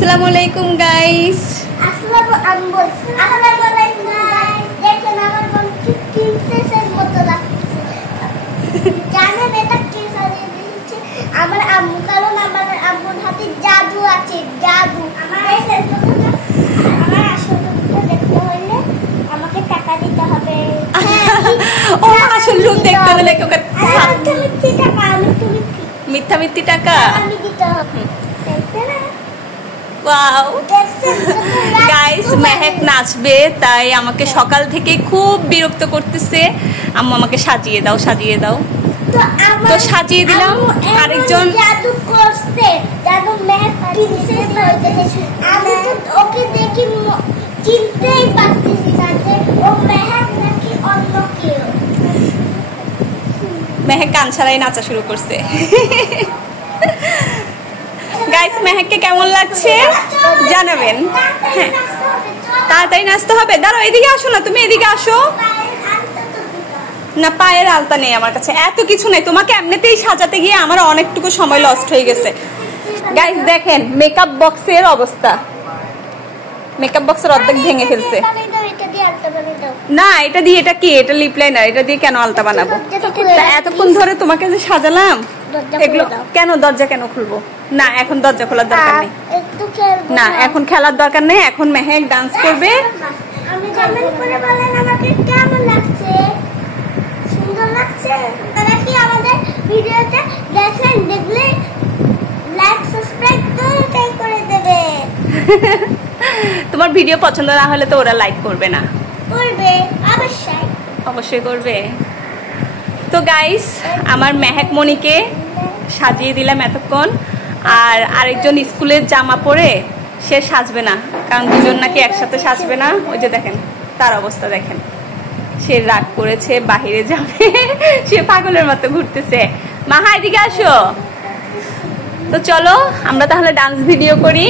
আসসালামু আলাইকুম গাইস। আসসালামু আলাইকুম গাইস। দেখেন আমার বোন কি প্রিন্সেসের মতো লাগছে। জানেন এটা কি সাজিয়ে দিয়েছে? আমার আম্মু, কারণ আমার আম্মুর হাতে জাদু আছে, জাদু। আমার আসলটা দেখতে হলে আমাকে টাকা দিতে হবে। ও আসল রূপ দেখতে হলে ওকে মিথ্যা মিথ্যি টাকা আমি দিতে হবে। দেখতে না? ওয়াও গাইস, মেহেক নাচবে, তাই আমাকে সকাল থেকে খুব বিরক্ত করতেছে। আম্মু আমাকে সাজিয়ে দাও, সাজিয়ে দাও। তো সাজিয়ে দিলাম। আরেকজন জাদু করতে, জাদু মেহেক প্রিন্সেস হয়ে গেছে। আমি তো ওকে দেখি চিনতেই পারতেছি না যে ও মেহেক নাকি অন্য কেউ। মেহেক গান ছাড়াই নাচা শুরু করছে। গাইস, মেহেককে কেমন লাগছে জানাবেন। হ্যাঁ, তাড়াতাড়ি নাচতে হবে। দাঁড়াও, এদিকে আসো না, তুমি এদিকে আসো না। পায়ের আলতা নেই আমার কাছে, এত কিছু নেই। তোমাকে এমনিতেই সাজাতে গিয়ে আমার অনেকটুকু সময় লস্ট হয়ে গেছে। গাইস দেখেন মেকআপ বক্সের অবস্থা। মেকআপ বক্সের অর্ধেক ভেঙে ফেলছে। না, এটা দিয়ে, এটা কি? এটা লিপ লাইনার। এটা দিয়ে কেন আলতা বানাবো? এতক্ষণ ধরে তোমাকে যে সাজালাম, এগুলো কেন? দরজা কেন খুলবো? না, এখন দরজা খোলার দরকার নেই। না, এখন খেলার দরকার নেই। এখন মেহেক ডান্স করবে। আমি কমেন্ট করে বলেন আমাকে কেমন লাগছে। সুন্দর লাগছে? তারা কি আমাদের ভিডিওটা দেখেন? দেখলে লাইক সাবস্ক্রাইব করে দেবে। তোমার ভিডিও পছন্দ না হলে তো ওরা লাইক করবে না। করবে, অবশ্যই অবশ্যই করবে। তো গাইস, আমার মেহেক মনিকে সাজিয়ে দিলাম এতক্ষণ। আর আরেকজন স্কুলের জামা পরে সে সাজবে না, কারণ দুজন নাকি একসাথে সাজবে না। ওই যে দেখেন তার অবস্থা, দেখেন সে রাগ করেছে, বাহিরে যাবে। সে পাগলের মতো ঘুরতেছে। মাহা, এদিকে আসো। তো চলো আমরা তাহলে ডান্স ভিডিও করি।